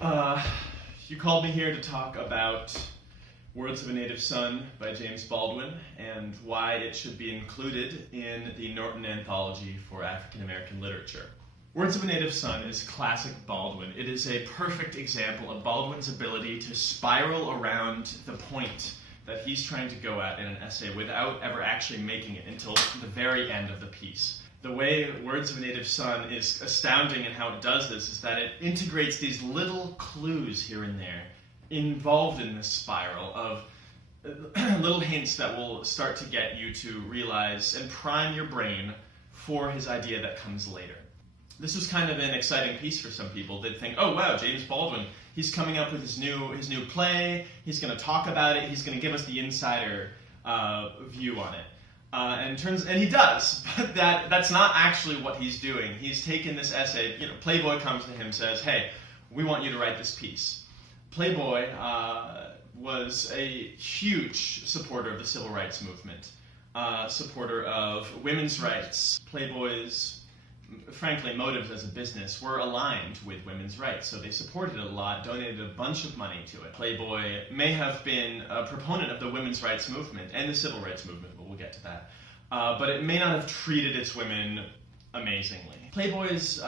Hi. You called me here to talk about Words of a Native Son by James Baldwin and why it should be included in the Norton Anthology for African American Literature. Words of a Native Son is classic Baldwin. It is a perfect example of Baldwin's ability to spiral around the point that he's trying to go at in an essay without ever actually making it until the very end of the piece. The way Words of a Native Son is astounding in how it does this is that it integrates these little clues here and there involved in this spiral of little hints that will start to get you to realize and prime your brain for his idea that comes later. This was kind of an exciting piece for some people. They'd think, oh wow, James Baldwin, he's coming up with his new play, he's going to talk about it, he's going to give us the insider view on it. And he does, but that's not actually what he's doing. He's taken this essay, Playboy comes to him and says, hey, we want you to write this piece. Playboy was a huge supporter of the civil rights movement, supporter of women's rights. Playboy's, frankly, motives as a business were aligned with women's rights, so they supported it a lot, donated a bunch of money to it. Playboy may have been a proponent of the women's rights movement and the civil rights movement, but we'll get to that. But it may not have treated its women amazingly. Playboy's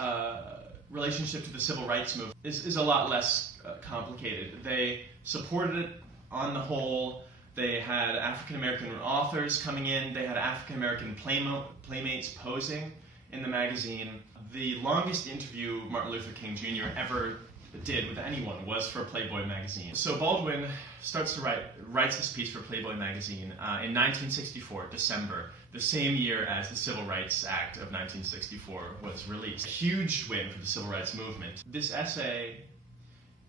relationship to the civil rights movement is a lot less complicated. They supported it on the whole. They had African-American authors coming in. They had African-American playmates posing in the magazine. The longest interview Martin Luther King Jr. ever did with anyone was for Playboy magazine. So Baldwin starts to writes this piece for Playboy magazine in 1964, December, the same year as the Civil Rights Act of 1964 was released. A huge win for the civil rights movement. This essay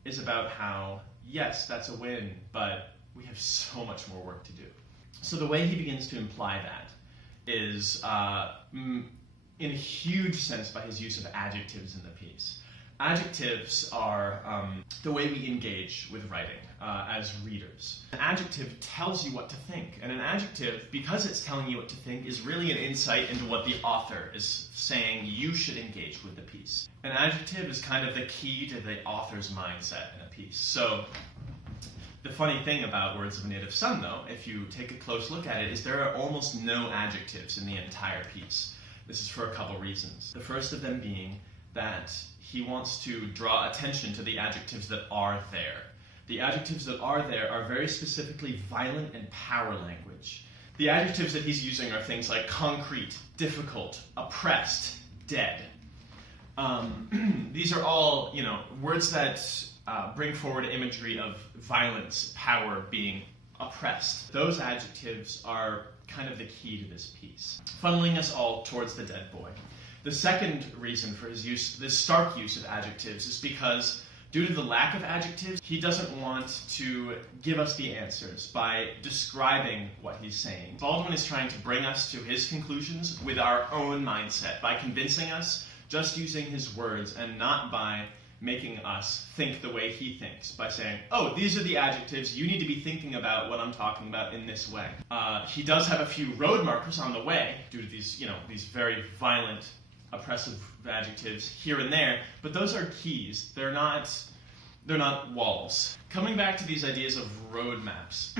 is about how, yes, that's a win, but we have so much more work to do. So the way he begins to imply that is in a huge sense by his use of adjectives in the piece. Adjectives are the way we engage with writing as readers. An adjective tells you what to think, and an adjective, because it's telling you what to think, is really an insight into what the author is saying you should engage with the piece. An adjective is kind of the key to the author's mindset in a piece. So the funny thing about Words of a Native Son, though, if you take a close look at it, is there are almost no adjectives in the entire piece. This is for a couple reasons. The first of them being that he wants to draw attention to the adjectives that are there. The adjectives that are there are very specifically violent and power language. The adjectives that he's using are things like concrete, difficult, oppressed, dead. These are all, words that bring forward imagery of violence, power, being oppressed. Those adjectives are kind of the key to this piece, funneling us all towards the dead boy. The second reason for his use, this stark use of adjectives, is because due to the lack of adjectives, he doesn't want to give us the answers by describing what he's saying. Baldwin is trying to bring us to his conclusions with our own mindset, by convincing us just using his words and not by making us think the way he thinks, by saying, oh, these are the adjectives, you need to be thinking about what I'm talking about in this way. He does have a few road markers on the way due to these, these very violent, oppressive adjectives here and there, but those are keys. They're not walls. Coming back to these ideas of roadmaps,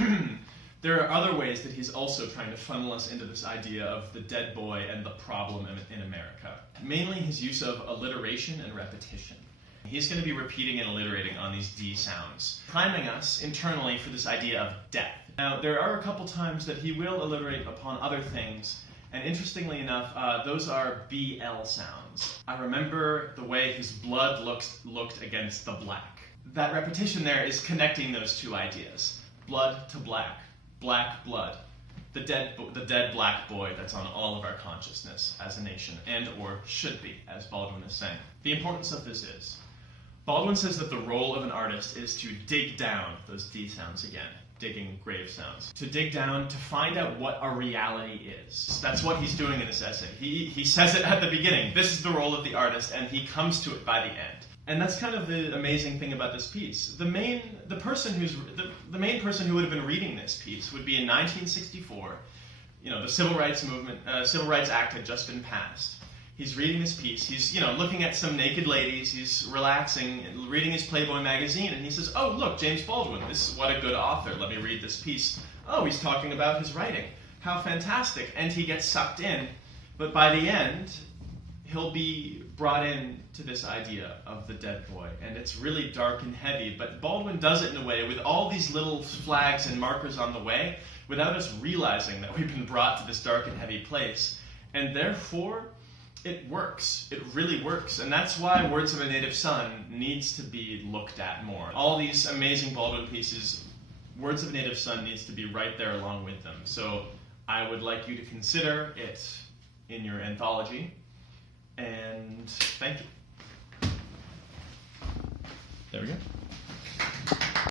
there are other ways that he's also trying to funnel us into this idea of the dead boy and the problem in America. Mainly his use of alliteration and repetition. He's going to be repeating and alliterating on these D sounds, priming us internally for this idea of death. Now, there are a couple times that he will alliterate upon other things, and interestingly enough, those are BL sounds. I remember the way his blood looked against the black. That repetition there is connecting those two ideas. Blood to black, black blood. The dead black boy that's on all of our consciousness as a nation, and or should be, as Baldwin is saying. The importance of this is, Baldwin says that the role of an artist is to dig down, those D sounds again, digging grave sounds, to dig down to find out what a reality is. That's what he's doing in this essay. He says it at the beginning, this is the role of the artist, and he comes to it by the end. And that's kind of the amazing thing about this piece. The main person who would have been reading this piece would be in 1964. The Civil Rights Act had just been passed. He's reading this piece. He's, looking at some naked ladies. He's relaxing, reading his Playboy magazine, and he says, "Oh, look, James Baldwin. This is what a good author. Let me read this piece. Oh, he's talking about his writing. How fantastic!" And he gets sucked in. But by the end, he'll be brought in to this idea of the dead boy, and it's really dark and heavy. But Baldwin does it in a way with all these little flags and markers on the way, without us realizing that we've been brought to this dark and heavy place. And therefore, it works. It really works. And that's why Words of a Native Son needs to be looked at more. All these amazing Baldwin pieces, Words of a Native Son needs to be right there along with them. So I would like you to consider it in your anthology. And thank you. There we go.